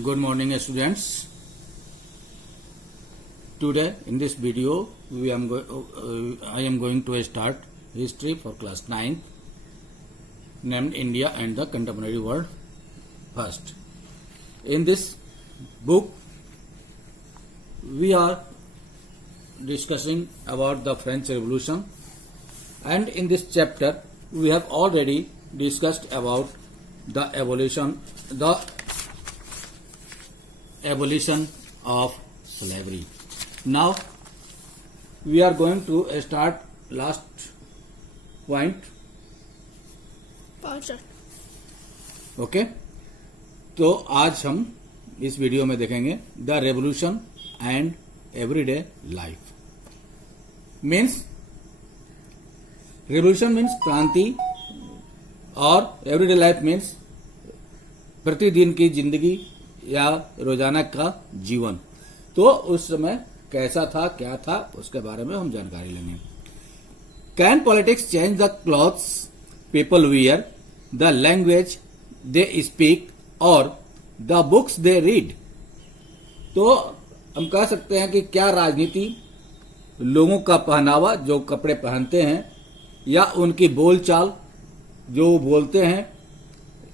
Good morning, students. Today, in this video, I am going to start history for class 9, named India and the Contemporary World first. In this book, we are discussing about the French Revolution, and in this chapter, we have already discussed about the abolition of slavery. Now we are going to start last point. Okay तो आज हम इस video में देखेंगे the revolution and everyday life. Means revolution means क्रांति और everyday life means प्रतिदिन की जिंदगी या रोजाना का जीवन। तो उस समय कैसा था, क्या था, उसके बारे में हम जानकारी लेंगे। Can politics change the clothes people wear, the language they speak और द बुक्स दे रीड। तो हम कह सकते हैं कि क्या राजनीति लोगों का पहनावा, जो कपड़े पहनते हैं, या उनकी बोलचाल जो बोलते हैं,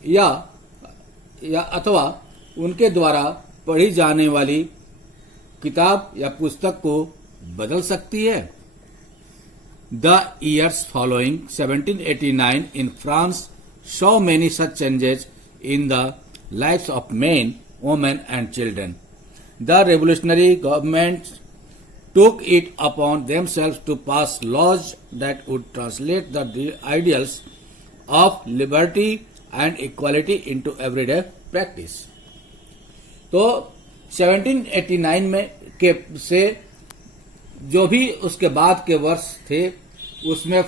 या अथवा उनके द्वारा पढ़ी जाने वाली किताब या पुस्तक को बदल सकती है। The years following 1789 in France saw many such changes in the lives of main, women and children. The revolutionary government took it upon themselves to pass laws that would translate the ideals of liberty and equality into everyday practice. तो 1789 में के से जो भी उसके बाद के वर्ष थे, उसमें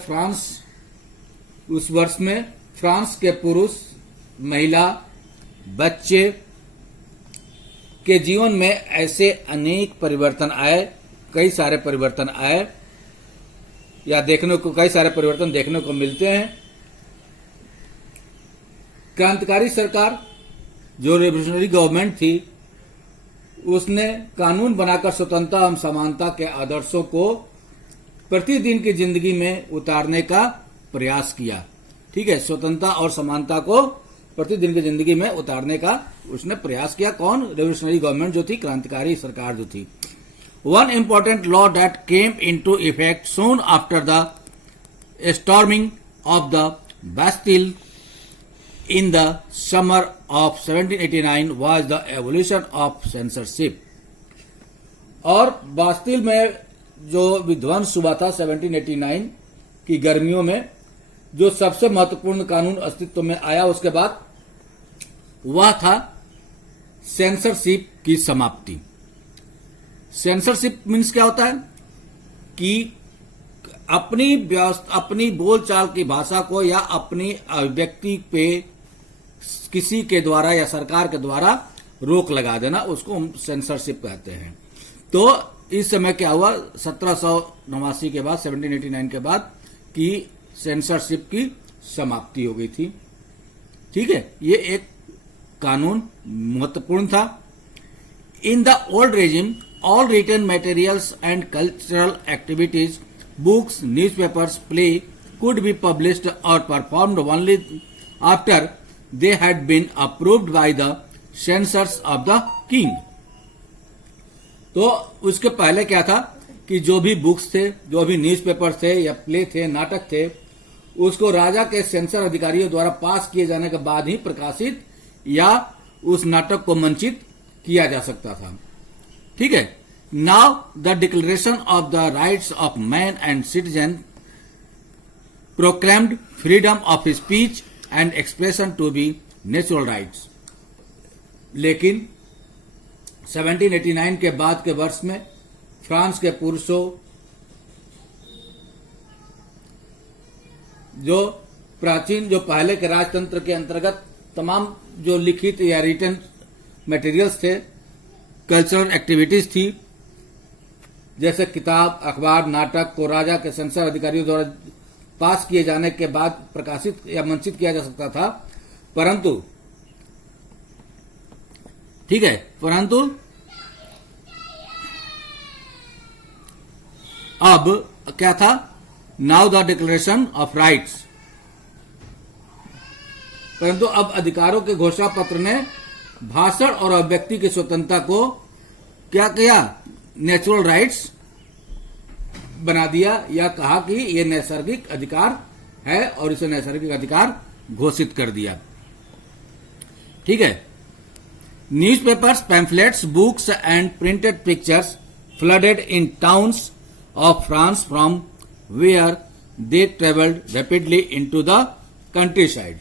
उस वर्ष में फ्रांस के पुरुष, महिला, बच्चे के जीवन में ऐसे अनेक परिवर्तन आए, कई सारे परिवर्तन आए या कई सारे परिवर्तन देखने को मिलते हैं। क्रांतिकारी सरकार जो रेवोल्यूशनरी गवर्नमेंट थी, उसने कानून बनाकर स्वतंत्रता एवं समानता के आदर्शों को प्रतिदिन की जिंदगी में उतारने का प्रयास किया। ठीक है, स्वतंत्रता और समानता को प्रतिदिन की जिंदगी में उतारने का उसने प्रयास किया। कौन? रेवोल्यूशनरी गवर्नमेंट जो थी, क्रांतिकारी सरकार जो थी। One important law that came into effect soon after the storming of the Bastille in the summer of 1789 was the abolition of censorship. और बास्तिल में जो विध्वंस हुआ था 1789 की गर्मियों में, जो सबसे महत्वपूर्ण कानून अस्तित्व में आया उसके बाद, वह था सेंसरशिप की समाप्ति। सेंसरशिप मीन्स क्या होता है कि अपनी बोलचाल की भाषा को या अपनी अभिव्यक्ति पे किसी के द्वारा या सरकार के द्वारा रोक लगा देना, उसको हम सेंसरशिप कहते हैं। तो इस समय क्या हुआ 1789 के बाद, 1789 के बाद कि सेंसरशिप की समाप्ति हो गई थी। ठीक है, ये एक कानून महत्वपूर्ण था। In the old regime all written materials and cultural activities, books, newspapers, play could be published or performed only after they had been approved by the censors of the king. तो उसके पहले क्या था कि जो भी बुक्स थे, जो भी न्यूज़पेपर थे या प्ले थे, नाटक थे, उसको राजा के सेंसर अधिकारियों द्वारा पास किए जाने के बाद ही प्रकाशित या उस नाटक को मंचित किया जा सकता था। ठीक है। Now the declaration of the rights of man and citizen proclaimed freedom of speech and expression to be natural rights. लेकिन 1789 के बाद के वर्ष में फ्रांस के पुरुषों, जो प्राचीन, जो पहले के राजतंत्र के अंतर्गत तमाम जो लिखित या रिटन मटेरियल्स थे, कल्चरल एक्टिविटीज थी, जैसे किताब, अखबार, नाटक को राजा के सेंसर अधिकारियों द्वारा पास किए जाने के बाद प्रकाशित या मंचित किया जा सकता था, परंतु ठीक है, परंतु अब क्या था, now the declaration of rights, परंतु अब अधिकारों के घोषणा पत्र ने भाषण और अभिव्यक्ति की स्वतंत्रता को क्या किया, नेचुरल राइट्स बना दिया, या कहा कि यह नैसर्गिक अधिकार है और इसे नैसर्गिक अधिकार घोषित कर दिया। ठीक है, newspapers, pamphlets, books and printed pictures flooded in towns of France from where they travelled rapidly into the countryside.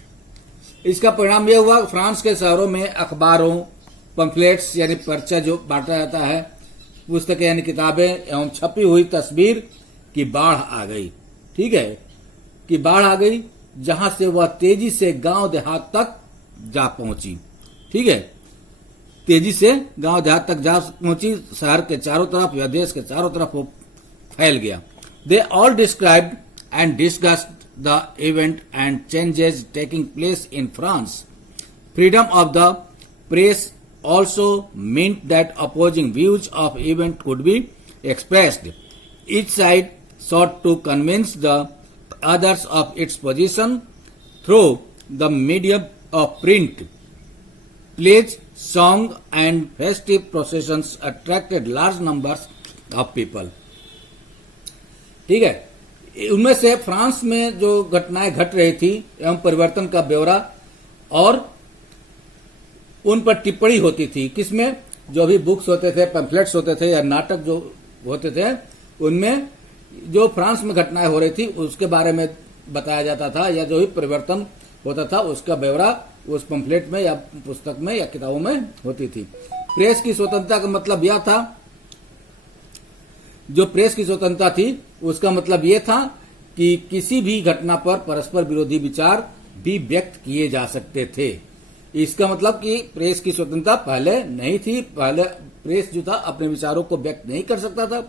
इसका परिणाम यह हुआ, फ्रांस के शहरों में अखबारों, पंफलेट्स यानी पर्चा जो बांटा जाता है, पुस्तकें यानी किताबें एवं छपी हुई तस्वीर की बाढ़ आ गई। ठीक है, कि बाढ़ आ गई, जहां से वह तेजी से गांव देहात तक जा पहुंची। ठीक है, तेजी से गांव देहात तक जा पहुंची, शहर के चारों तरफ या देश के चारों तरफ वो फैल गया। They all described and discussed the event and changes taking place in France. Freedom of the press also meant that opposing views of event could be expressed. Each side sought to convince the others of its position through the medium of print. Plays, song and festive processions attracted large numbers of people. ठीक है, उनमें से France में जो घटनाएं घट रही थी एवं परिवर्तन का ब्यौरा और उन पर टिप्पणी होती थी, किसमें, जो भी बुक्स होते थे, पैम्फलेट्स होते थे या नाटक जो होते थे, उनमें जो फ्रांस में घटनाएं हो रही थी उसके बारे में बताया जाता था, या जो भी परिवर्तन होता था उसका ब्यौरा उस पैम्फलेट में या पुस्तक में या किताबों में होती थी। प्रेस की स्वतंत्रता का मतलब यह था, जो प्रेस की स्वतंत्रता थी उसका मतलब यह था कि किसी भी घटना पर परस्पर विरोधी विचार भी व्यक्त किए जा सकते थे। इसका मतलब कि प्रेस की स्वतंत्रता पहले नहीं थी, पहले प्रेस जो था अपने विचारों को व्यक्त नहीं कर सकता था,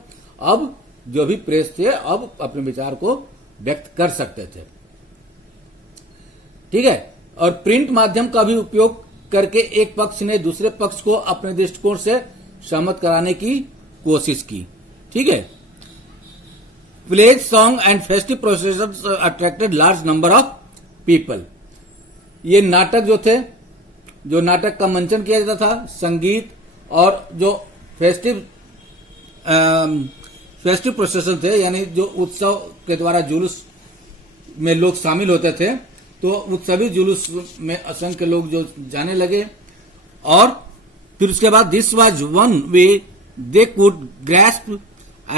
अब जो भी प्रेस थे अब अपने विचार को व्यक्त कर सकते थे। ठीक है, और प्रिंट माध्यम का भी उपयोग करके एक पक्ष ने दूसरे पक्ष को अपने दृष्टिकोण से सहमत कराने की कोशिश की। ठीक है, plays, songs and festive processions attracted large number of people. ये नाटक जो थे, जो नाटक का मंचन किया जाता था, संगीत और जो फेस्टिव प्रोसेशन थे, यानी जो उत्सव के द्वारा जुलूस में लोग शामिल होते थे, तो उस सभी जुलूस में असंख्य लोग जो जाने लगे। और फिर उसके बाद this was one way they could grasp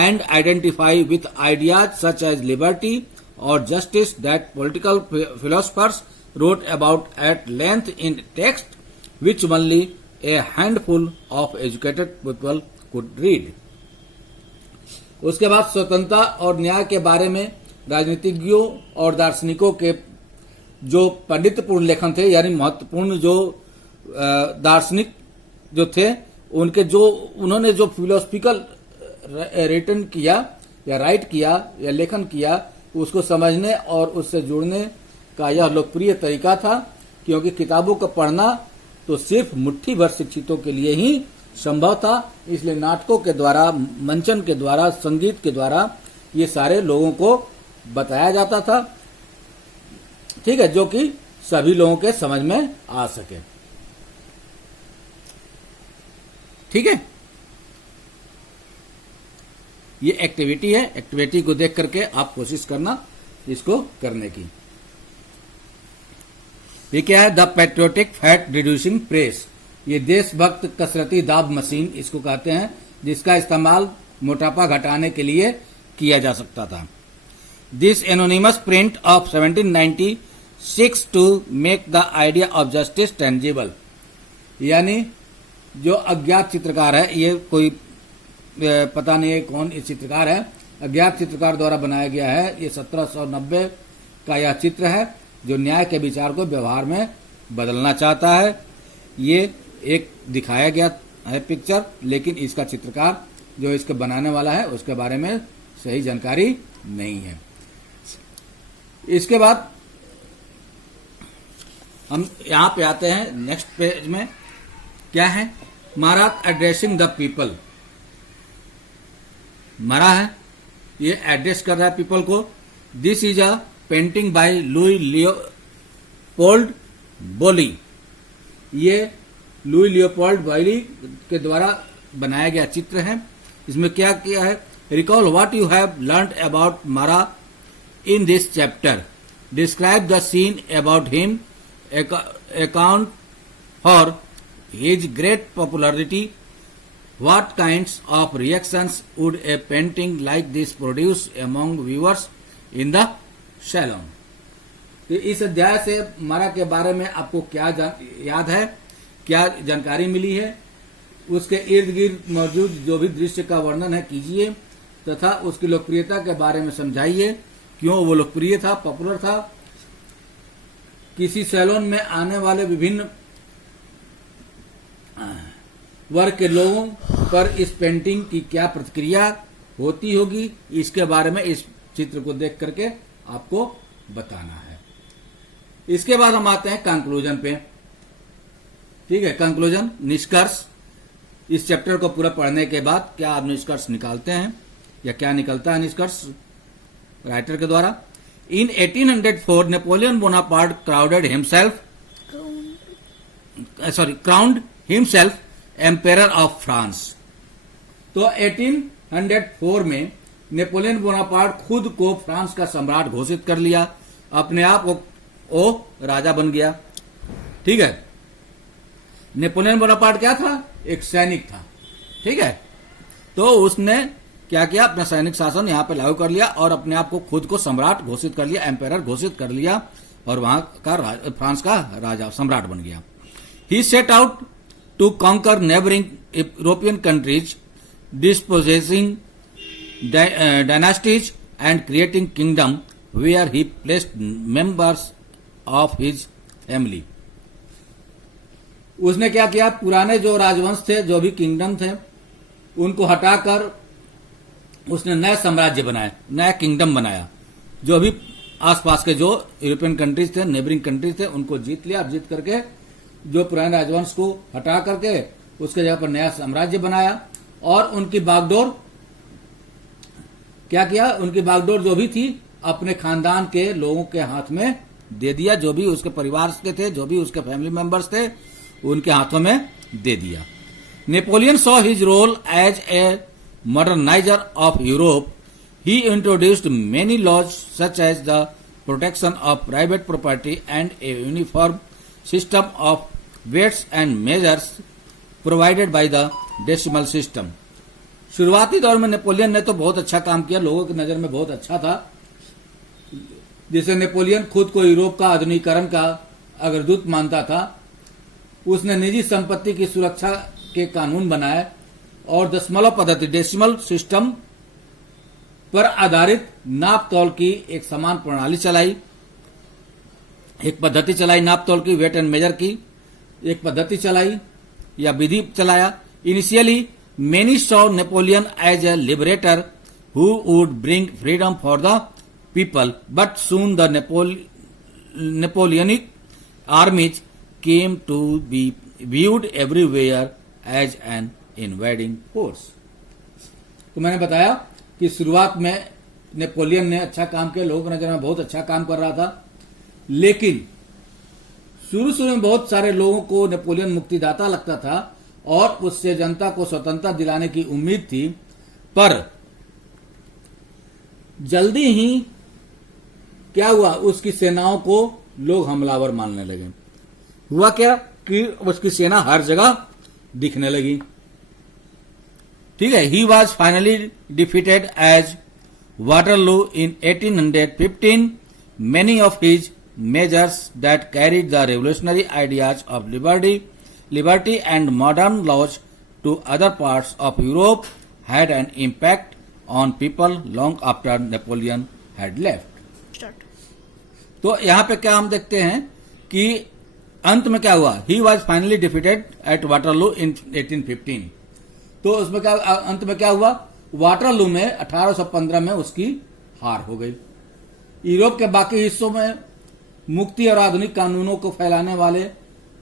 and identify with ideas such as liberty or justice that political philosophers wrote about at length in text which only a handful of educated people could read. उसके बाद स्वतंत्रता और न्याय के बारे में राजनीतिज्ञों और दार्शनिकों के जो पंडितपूर्ण लेखन थे, यानी महत्वपूर्ण जो दार्शनिक जो थे, उनके जो उन्होंने जो फिलोसफिकल रिटन किया या राइट किया या लेखन किया, उसको समझने और उससे जुड़ने का यह लोकप्रिय तरीका था, क्योंकि किताबों को पढ़ना तो सिर्फ मुट्ठी भर शिक्षितों के लिए ही संभव था। इसलिए नाटकों के द्वारा, मंचन के द्वारा, संगीत के द्वारा ये सारे लोगों को बताया जाता था। ठीक है, जो कि सभी लोगों के समझ में आ सके। ठीक है, ये एक्टिविटी है, एक्टिविटी को देख करके आप कोशिश करना इसको करने की। ये क्या है, the patriotic fat reducing press. ये देशभक्त कसरती दाब मशीन इसको कहते हैं, जिसका इस्तेमाल मोटापा घटाने के लिए किया जा सकता था। This anonymous print of 1796 to make the idea of justice tangible. यानी जो अज्ञात चित्रकार है, ये कोई पता नहीं है कौन इस चित्रकार है, अज्ञात चित्रकार द्वारा बनाया गया है। ये 1790 का यह चित्र है जो न्याय के विचार को व्यवहार में बदलना चाहता है। ये एक दिखाया गया है पिक्चर, लेकिन इसका चित्रकार जो इसके बनाने वाला है उसके बारे में सही जानकारी नहीं है। इसके बाद हम यहाँ पे आते हैं नेक्स्ट पेज में, क्या है मारात एड्रेसिंग द पीपल, मरा है, ये एड्रेस कर रहा है पीपल को। This is a painting bye Louis Leopold बोली, ये लुई लियोपोल्ड बोली के द्वारा बनाया गया चित्र है। इसमें क्या किया है, recall what you have learned about Marat in this chapter, describe the scene about him, account for his great popularity, what kinds of reactions would a painting like this produce among viewers in the salon। तो इस अध्याय से मारा के बारे में आपको क्या याद है, क्या जानकारी मिली है, उसके इर्द गिर्द मौजूद जो भी दृश्य का वर्णन है कीजिए तथा उसकी लोकप्रियता के बारे में समझाइए, क्यों वो लोकप्रिय था, पॉपुलर था, किसी सैलून में आने वाले विभिन्न वर्ग के लोगों पर इस पेंटिंग की क्या प्रतिक्रिया होती होगी, इसके बारे में इस चित्र को देख करके आपको बताना है। इसके बाद हम आते हैं कंक्लूजन पे। ठीक है, कंक्लूजन, निष्कर्ष। इस चैप्टर को पूरा पढ़ने के बाद क्या आप निष्कर्ष निकालते हैं या क्या निकलता है निष्कर्ष राइटर के द्वारा। इन 1804 Napoleon Bonaparte crowned himself emperor of France. तो 1804 में नेपोलियन बोनापार्ट खुद को फ्रांस का सम्राट घोषित कर लिया, अपने आप वो राजा बन गया। ठीक है, नेपोलियन बोनापार्ट क्या था, एक सैनिक था। ठीक है, तो उसने क्या किया, अपना सैनिक शासन यहां पे लागू कर लिया और अपने आप को खुद को सम्राट घोषित कर लिया, एम्पेरर घोषित कर लिया और वहां का फ्रांस का राजा सम्राट बन गया। He set out to conquer neighboring European countries, dispossessing dynasties and creating kingdom where he placed members of his family। उसने क्या किया, पुराने जो राजवंश थे, जो भी किंगडम थे, उनको हटाकर उसने नए साम्राज्य बनाए, नया किंगडम बनाया। जो भी आसपास के जो यूरोपियन कंट्रीज थे, नेबरिंग कंट्रीज थे, उनको जीत लिया। जीत करके जो पुराने राजवंश को हटा करके उसके जगह पर नया साम्राज्य बनाया और उनकी बागडोर क्या किया, उनकी बागडोर जो भी थी अपने खानदान के लोगों के हाथ में दे दिया। जो भी उसके परिवार के थे, जो भी उसके फैमिली मेंबर्स थे, उनके हाथों में दे दिया। Napoleon saw his role as a moderniser of Europe. He introduced many laws such as the protection of private property and a uniform system of weights and measures provided by the decimal system। शुरुआती दौर में Napoleon ने तो बहुत अच्छा काम किया, लोगों की नजर में बहुत अच्छा था। जिसे नेपोलियन खुद को यूरोप का आधुनिकीकरण का अग्रदूत मानता था। उसने निजी संपत्ति की सुरक्षा के कानून बनाए और दशमलव पद्धति डेसिमल सिस्टम पर आधारित नाप तौल की एक समान प्रणाली चलाई, एक पद्धति चलाई नाप तौल की, वेट एंड मेजर की एक पद्धति चलाई या विधि चलाया। Initially many saw Napoleon as a liberator who would bring freedom for the people, but soon the Napoleonic armies came to be viewed everywhere as an invading force। तो मैंने बताया कि शुरुआत में नेपोलियन ने अच्छा काम किया, लोगों की नजर में बहुत अच्छा काम कर रहा था, लेकिन शुरू में बहुत सारे लोगों को नेपोलियन मुक्तिदाता लगता था और उससे जनता को स्वतंत्रता दिलाने की उम्मीद थी। पर जल्दी ही क्या हुआ, उसकी सेनाओं को लोग हमलावर मानने लगे। हुआ क्या कि उसकी सेना हर जगह दिखने लगी। ठीक है, he was finally defeated as Waterloo in 1815। मेनी ऑफ हिज measures that carried the revolutionary ideas of liberty and modern laws to other parts of Europe had an impact on people long after Napoleon had left। तो यहाँ पे क्या हम देखते हैं कि अंत में क्या हुआ, he was finally defeated at Waterloo in 1815। तो उसमें क्या अंत में क्या हुआ, वाटरलू में 1815 में उसकी हार हो गई। यूरोप के बाकी हिस्सों में मुक्ति और आधुनिक कानूनों को फैलाने वाले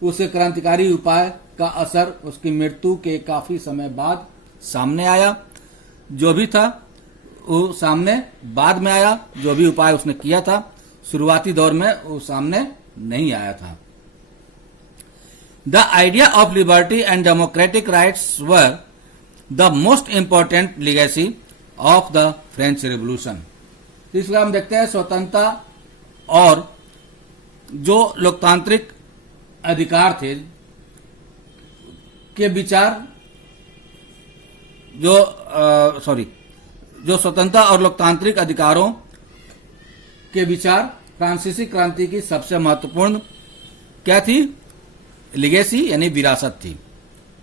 उस क्रांतिकारी उपाय का असर उसकी मृत्यु के काफी समय बाद सामने आया। जो भी था वो सामने बाद में आया, जो भी उपाय उसने किया था शुरुआती दौर में वो सामने नहीं आया था। The idea of liberty and democratic rights were the most important legacy of the French revolution. इसलिए हम देखते हैं स्वतंत्रता और जो लोकतांत्रिक अधिकार थे के विचार जो स्वतंत्रता और लोकतांत्रिक अधिकारों के विचार फ्रांसीसी क्रांति की सबसे महत्वपूर्ण क्या थी? लिगेसी यानी विरासत थी।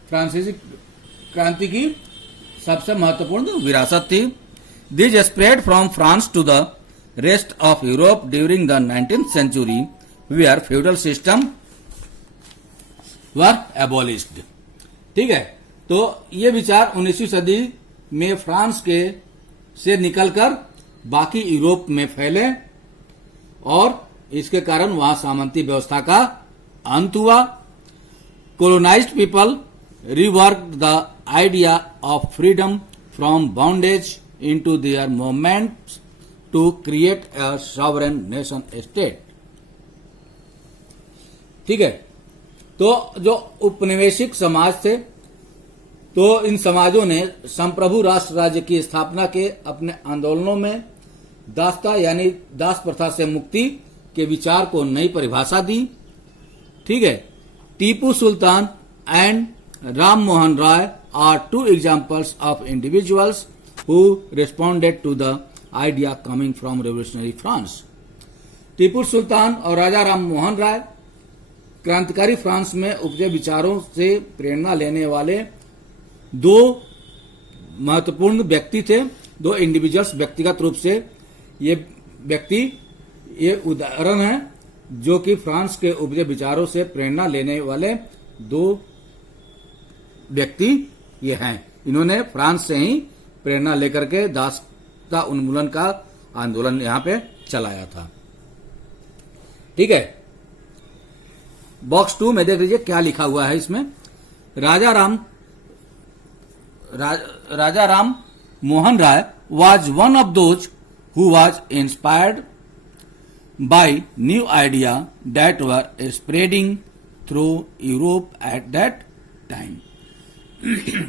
फ्रांसीसी क्रांति की सबसे महत्वपूर्ण विरासत थी। This spread from France to the rest of Europe during the 19th century where feudal system were abolished. ठीक है, तो ये विचार 19वीं सदी में फ्रांस के से निकलकर बाकी यूरोप में फैले और इसके कारण वहां सामंती व्यवस्था का अंत हुआ। Colonised people reworked the idea of freedom from bondage into their movements to create a sovereign nation state. ठीक है, तो जो उपनिवेशिक समाज थे तो इन समाजों ने संप्रभु राष्ट्र राज्य की स्थापना के अपने आंदोलनों में दासता यानी दास प्रथा से मुक्ति के विचार को नई परिभाषा दी। ठीक है, Tipu Sultan and Ram Mohan Roy are two examples of individuals who responded to the idea coming from revolutionary France. Tipu Sultan और राजा राम मोहन राय क्रांतिकारी फ्रांस में उपजे विचारों से प्रेरणा लेने वाले दो महत्वपूर्ण व्यक्ति थे, दो इंडिविजुअल्स। व्यक्तिगत रूप से ये व्यक्ति ये उदाहरण है जो कि फ्रांस के उपजे विचारों से प्रेरणा लेने वाले दो व्यक्ति ये हैं। इन्होंने फ्रांस से ही प्रेरणा लेकर के दासता उन्मूलन का आंदोलन यहां पे चलाया था। ठीक है, बॉक्स 2 में देख लीजिए क्या लिखा हुआ है इसमें। राजा राम मोहन राय was one of those who was inspired by new idea that were spreading through Europe at that time।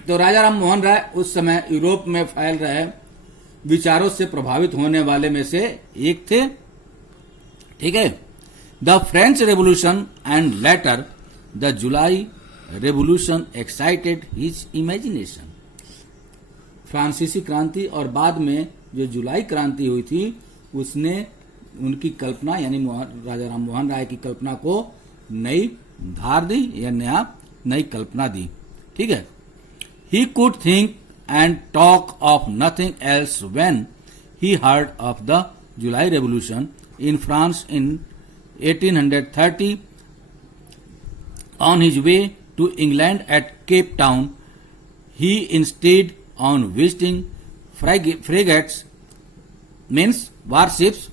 तो राजा राम मोहन राय उस समय यूरोप में फैल रहे विचारों से प्रभावित होने वाले में से एक थे। ठीक है, the French revolution and later the July revolution excited his imagination. फ्रांसीसी क्रांति और बाद में जो जुलाई क्रांति हुई थी उसने उनकी कल्पना यानी राजा राम मोहन राय की कल्पना को नई धार दी या नई कल्पना दी। ठीक है, he could think and talk of nothing else when he heard of the July revolution in France in 1830 on his way to England at Cape Town. He instead on visiting frigates means warships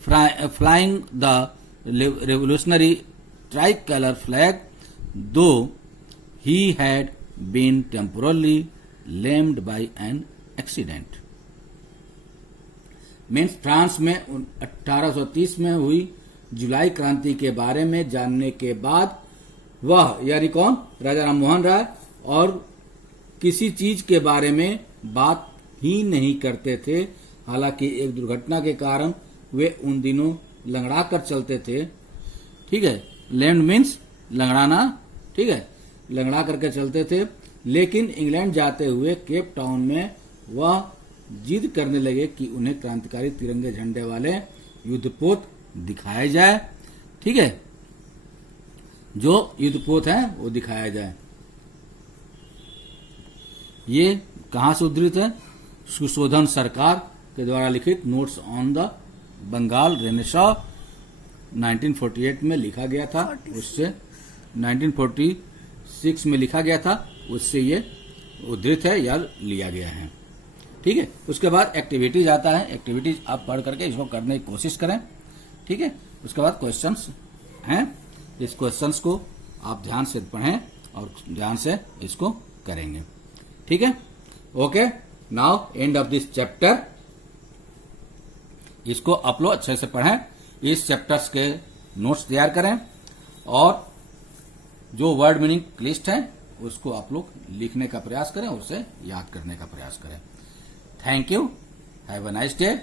flying the revolutionary tricolor flag, though he had been temporarily lamed by an accident। Means France में 1830 में हुई जुलाई क्रांति के बारे में जानने के बाद वह यानी कौन, राजा राम मोहन राय, और किसी चीज के बारे में बात ही नहीं करते थे। हालांकि एक दुर्घटना के कारण वे उन दिनों लंगड़ा कर चलते थे। ठीक है, लैंड मीन्स लंगड़ाना। ठीक है, लंगड़ा करके चलते थे, लेकिन इंग्लैंड जाते हुए केप टाउन में वह जिद करने लगे कि उन्हें क्रांतिकारी तिरंगे झंडे वाले युद्धपोत दिखाया जाए। ठीक है, जो युद्धपोत है वो दिखाया जाए। ये कहां से उद्धृत है? सुशोधन सरकार के द्वारा लिखित notes on the Bengal renaissance 1948 में लिखा गया था, उससे 1946 में लिखा गया था, उससे ये उद्धृत है या लिया गया है। ठीक है, उसके बाद एक्टिविटीज आता है। एक्टिविटीज आप पढ़ करके इसको करने की कोशिश करें। ठीक है, उसके बाद क्वेश्चंस हैं, इस क्वेश्चंस को आप ध्यान से पढ़ें और ध्यान से इसको करेंगे। ठीक है, okay. Now end of this chapter. इसको आप लोग अच्छे से पढ़ें, इस चैप्टर्स के नोट्स तैयार करें और जो वर्ड मीनिंग लिस्ट है उसको आप लोग लिखने का प्रयास करें और उसे याद करने का प्रयास करें। Thank you, have a nice day.